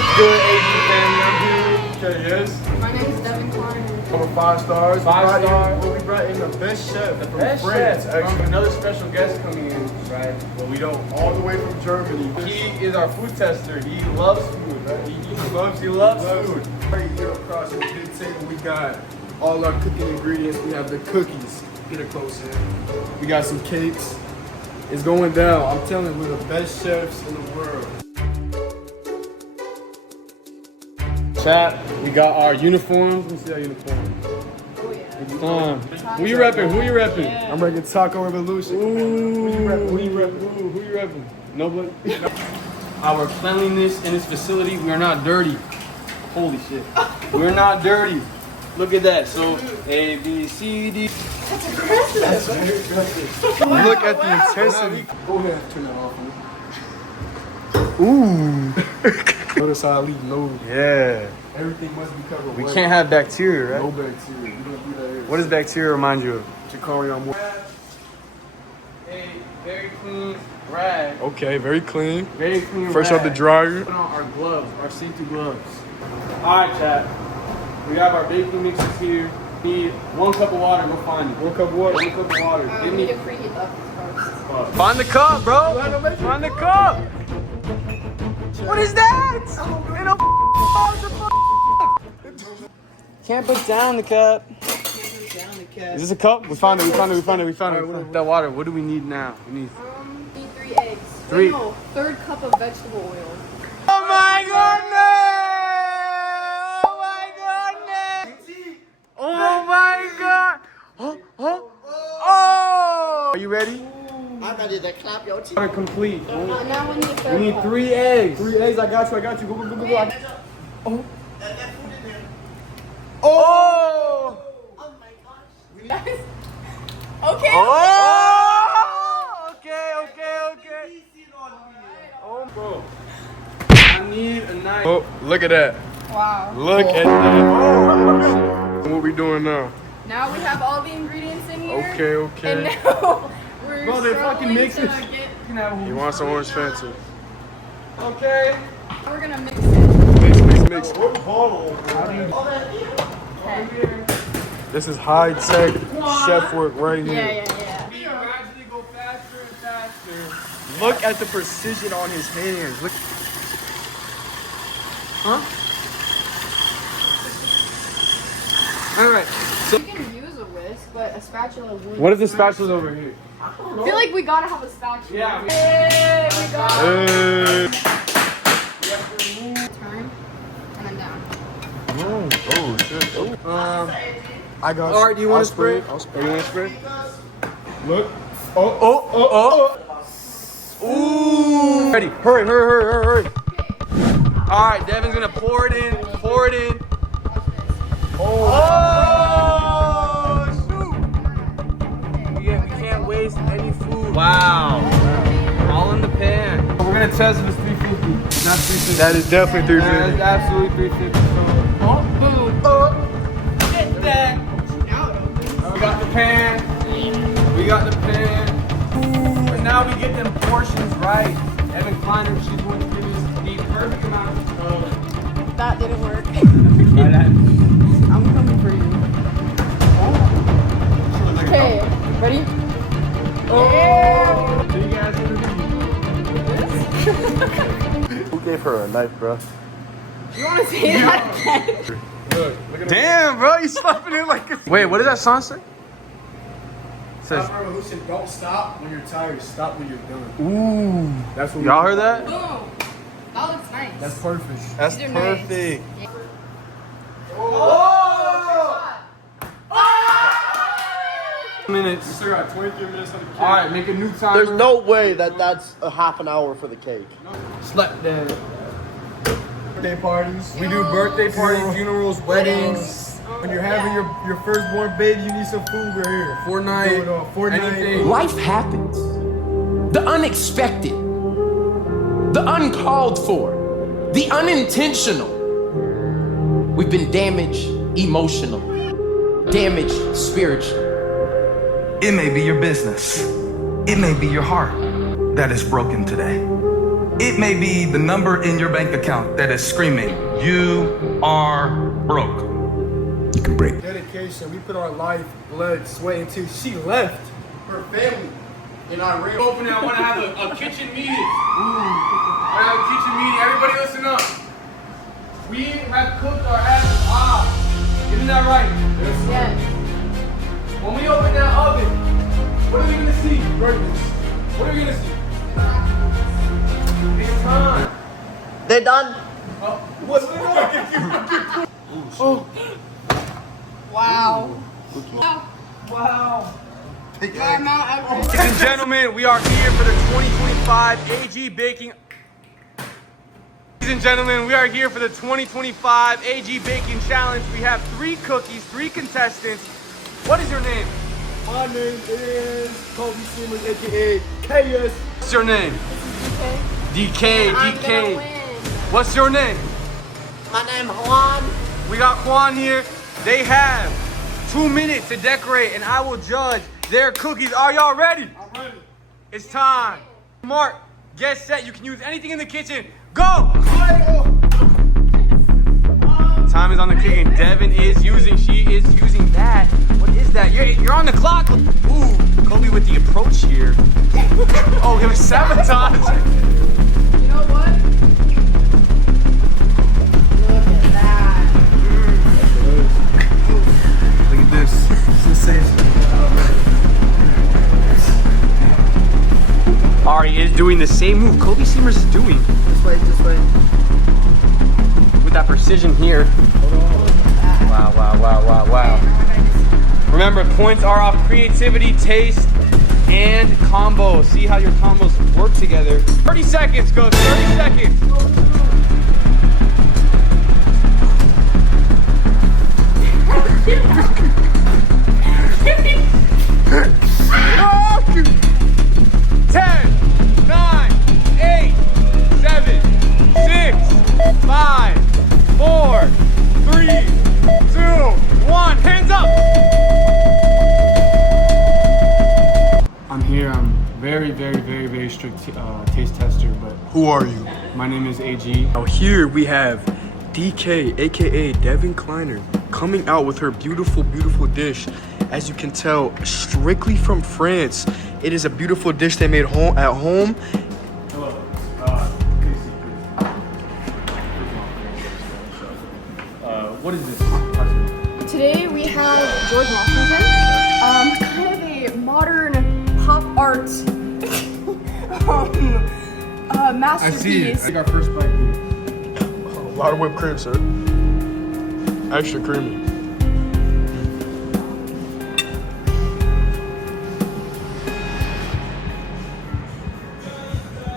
What's good, Asian family? I'm here. Okay, yes. My name is Devin Klein. Over 5 stars. 5 stars. We brought in the best chef from Best France. chef. Actually, Another special guest coming in, right? but we don't all the way from Germany. He is our food tester. He loves food, right? He loves food. Right here across the big table, we got all our cooking ingredients. We have the cookies. Get it close in. We got some cakes. It's going down. I'm telling you, we're the best chefs in the world. Chat, we got our uniforms. Let me see our uniforms. Oh yeah. Who you repping? Who you repping? Yeah. I'm repping Taco Revolution. Ooh, Who you repping? Who you repping? Nobody. Our cleanliness in this facility, we are not dirty. Holy shit. We're not dirty. Look at that. So A, B, C, D. That's very aggressive. Look at the intensity. Go ahead, turn that off. Ooh. Notice how I leave no. Yeah. Everything must be covered. We can't have bacteria, No right? bacteria. You don't do that here. What does bacteria remind you of? Chikari on more. A very clean rag. Okay, very clean. Very clean Fresh out the rag. dryer. Put on our gloves, our safety gloves. Alright, chat. We have our baking mixes here. Need 1 cup of water, go find it. 1 cup of water. 1 cup of water. We Give need me to preheat the oven first. Find the cup, bro. Find the cup. What is that? In a Can't put down the cup. Is this a cup? We found it. We found it. We found it. We found it. That water. What do we need now? We need. Need 3 eggs. Three. Wait, no, 3rd cup of vegetable oil. Oh my goodness! Oh my goodness! Oh my god! Oh! Are you ready? I'm ready to clap your teeth. Water complete. Now we need a 3rd We need cup. 3 eggs. 3 eggs. I got you. I got you. Go, go, go, go, go. Oh! Oh my gosh. Okay. Oh! Okay. Oh, bro. I need a knife. Oh, look at that. Wow. Look at that. Oh. What we doing now? Now we have all the ingredients in here. Okay, okay. And now we're Bro, they fucking struggling mix to it. get. You want some orange fancy? Okay. We're gonna mix it. Mix. Okay. This is high tech chef work right here. Yeah. We gradually go faster and faster. Look at the precision on his hands. Look. All right. You can use a whisk, but a spatula would. What if the spatula's over here? I feel like we gotta have a spatula. Yeah. Hey, we got it. Hey. Turn and then down. Oh shit. Oh. I got. All right, do you want I'll to spray? I'll Oh, spray. you want to spray? Look. Oh. Ooh. Ready. Hurry. All right, Devin's gonna pour it in. Oh, shoot. We can't waste any food. Wow. All in the pan. We're gonna test if it's 350. That's 350. That is definitely That is 350. absolutely 350. Boom. Get that. We got the pan. But now we get them portions right. Evan Kleiner, she's going to give us the perfect amount of That didn't work. Try that. I'm coming for you. Okay, ready? Oh! So you guys Who gave her a knife, bro? You want to say that again? Look at Damn, bro, you slapping it like a. Wait, what does that song say? It says, Revolution, don't stop when you're tired. Stop when you're done. ooh. That's what Y'all heard that? Boom. That looks nice. That's perfect. That's These are nice. perfect. Oh! Minutes. Still got 23 minutes on the cake. All right, make a new timer. There's no way that that's a half an hour for the cake. Slap that. Birthday parties. We do birthday parties, funerals, weddings, When you're having your firstborn baby, you need some food. We're here. Fortnite, Do it all. Fortnite. anything. Life happens. The unexpected, the uncalled for, the unintentional. We've been damaged emotionally, damaged spiritually. It may be your business. It may be your heart that is broken today. It may be the number in your bank account that is screaming, you are broke. You can break. Dedication. We put our life, blood, sweat into. She left her family in our real. Open it. I want to have a kitchen meeting. I have a kitchen meeting. Everybody listen up. We have cooked our asses off. Isn't that right? Yes. When we open that oven, what are we gonna see? Greatness. What are we gonna see? It's time. They done? What's going on? Wow. Wow. Mount Everest. Ladies and gentlemen, we are here for the 2025 AG Baking. Ladies and gentlemen, we are here for the 2025 AG Baking Challenge. We have 3 cookies, 3 contestants. What is your name? My name is Kobe Simmons, aka KS. What's your name? Okay. DK, I'm gonna DK. win. What's your name? My name Juan. We got Juan here. They have 2 minutes to decorate and I will judge their cookies. Are y'all ready? I'm ready. It's time. Mark, get set. You can use anything in the kitchen. Go! Time is on the cooking. Devin is using, she is using that. What is that? You're on the clock. Ooh, Kobe with the approach here. Oh, he was sabotage. You know what? Look at that. Look at this. Sensational. Ari is doing the same move Kobe Seamers is doing. This way, this way. With that precision here. Wow, wow, wow, wow, wow. Remember, points are off creativity, taste, and combo. See how your combos work together. 30 seconds, go. 30 seconds. Ten, 9, 8, 7, 6, 5, 4, 3, 2, 1. Hands up. I'm here. I'm very strict taste tester, but Who are you? my name is AG. Now here we have DK, aka Devin Kleiner, coming out with her beautiful dish. As you can tell, strictly from France. It is a beautiful dish they made at home. Hello. What is this? Today we have George Washington. Kind of a modern pop art masterpiece. I got first bite. A lot of whipped cream, sir. Extra creamy.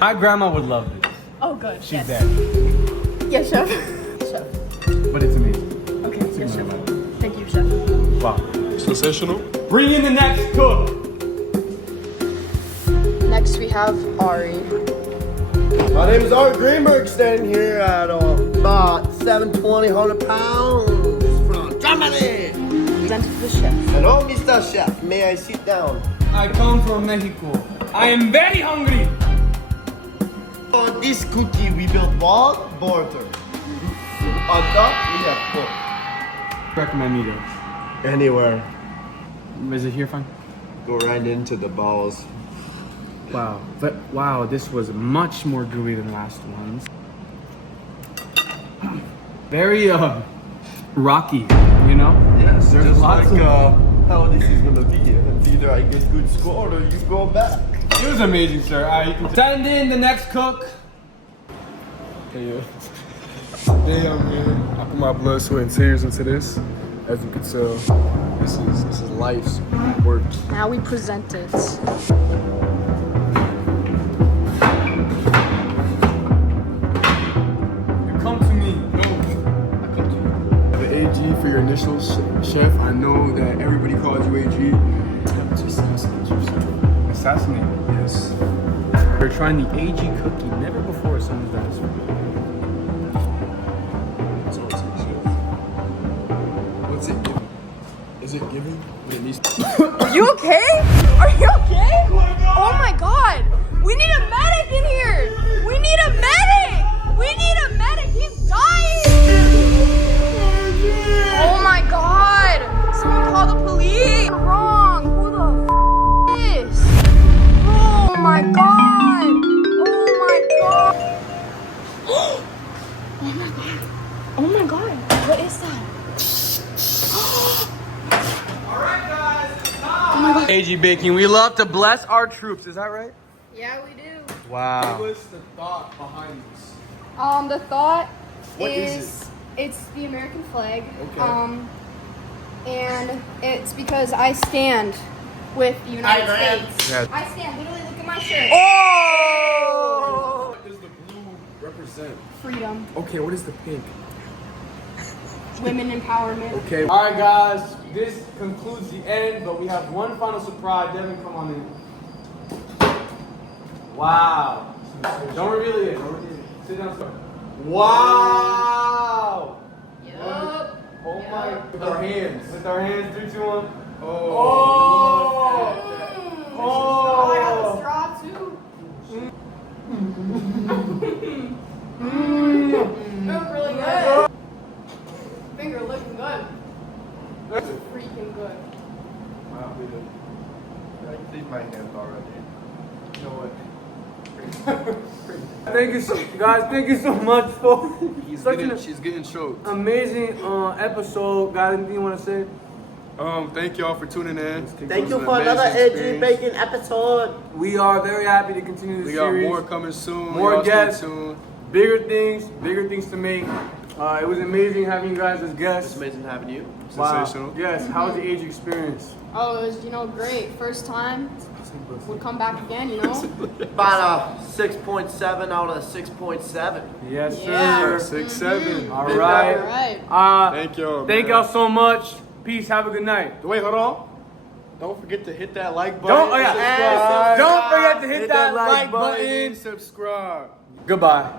My grandma would love this. Oh, good. She's yes. dead. Yes, chef. Chef. But it's amazing. Okay, yes, chef. Thank you, chef. Wow. Sensational. Bring in the next cook. Next we have Ari. My name is Art Greenberg, standing here at about 720, 100 pounds from Germany. Presented to the chef. Hello, Mr. Chef. May I sit down? I come from Mexico. I am very hungry. For this cookie, we built wall border. On top, we have pork. Recommend me though. Anywhere. Is it here fine? Go right into the balls. Wow. But wow, this was much more gooey than last ones. Very rocky, you know? Yes, There's just lots like of- how this is gonna be. It's either I get good score or you go back. It was amazing, sir. Send in the next cook. Yeah. Damn, man. I put my blood, sweat, and tears into this. As you can tell, this is life's work. Now we present it. You come to me. No. I come to you. The AG for your initials, chef. I know that everybody calls you AG. You have to assassinate yourself. Assassinate? Yes. We're trying the AG cookie. Never before someone's done this for me. What's it giving? Is it giving? What it needs to Are you okay? Are you okay? Oh my god! We need a medic in here! We need a Oh my god, what is that? AG Baking, we love to bless our troops. Is that right? Yeah, we do. Wow. What's the thought behind this? The thought What is is it's the American flag. Okay. And it's because I stand with the United States. Yeah. I stand. Literally, look at my shirt. Oh! What does the blue represent? Freedom, Okay, what is the pink? women empowerment. Okay. All right, guys. This concludes the end, but we have one final surprise. Devin, come on in. Wow. Don't reveal it yet. Don't reveal it. Sit down. Start. Wow. Yup. Oh my. With our hands. With our hands. 3, 2, 1. Oh. Oh, I got the straw too. Look really good. Finger looking good. Freaking good. Wow, dude. I cleaned my hands already. You know what? Thank you, guys. Thank you so much for She's getting choked. amazing episode. Guys, anything you want to say? Thank y'all for tuning in. Thank you for another AG Bacon episode. We are very happy to continue this We got series. more coming soon. More Y'all stay guests. tuned. Bigger things to make. It was amazing having you guys as guests. It's amazing having you. Wow. Sensational. Yes. How was the age experience? Oh, it was, great. First time. Would come back again, About a 6.7 out of 6.7. Yes, sir. Yeah. 6, 7. All All right. right. Thank y'all. Thank man. y'all so much. Peace. Have a good night. Wait, hold on. Don't forget to hit that like button. Don't- oh, yeah. Subscribe. Don't forget to hit that like button. Subscribe. Goodbye.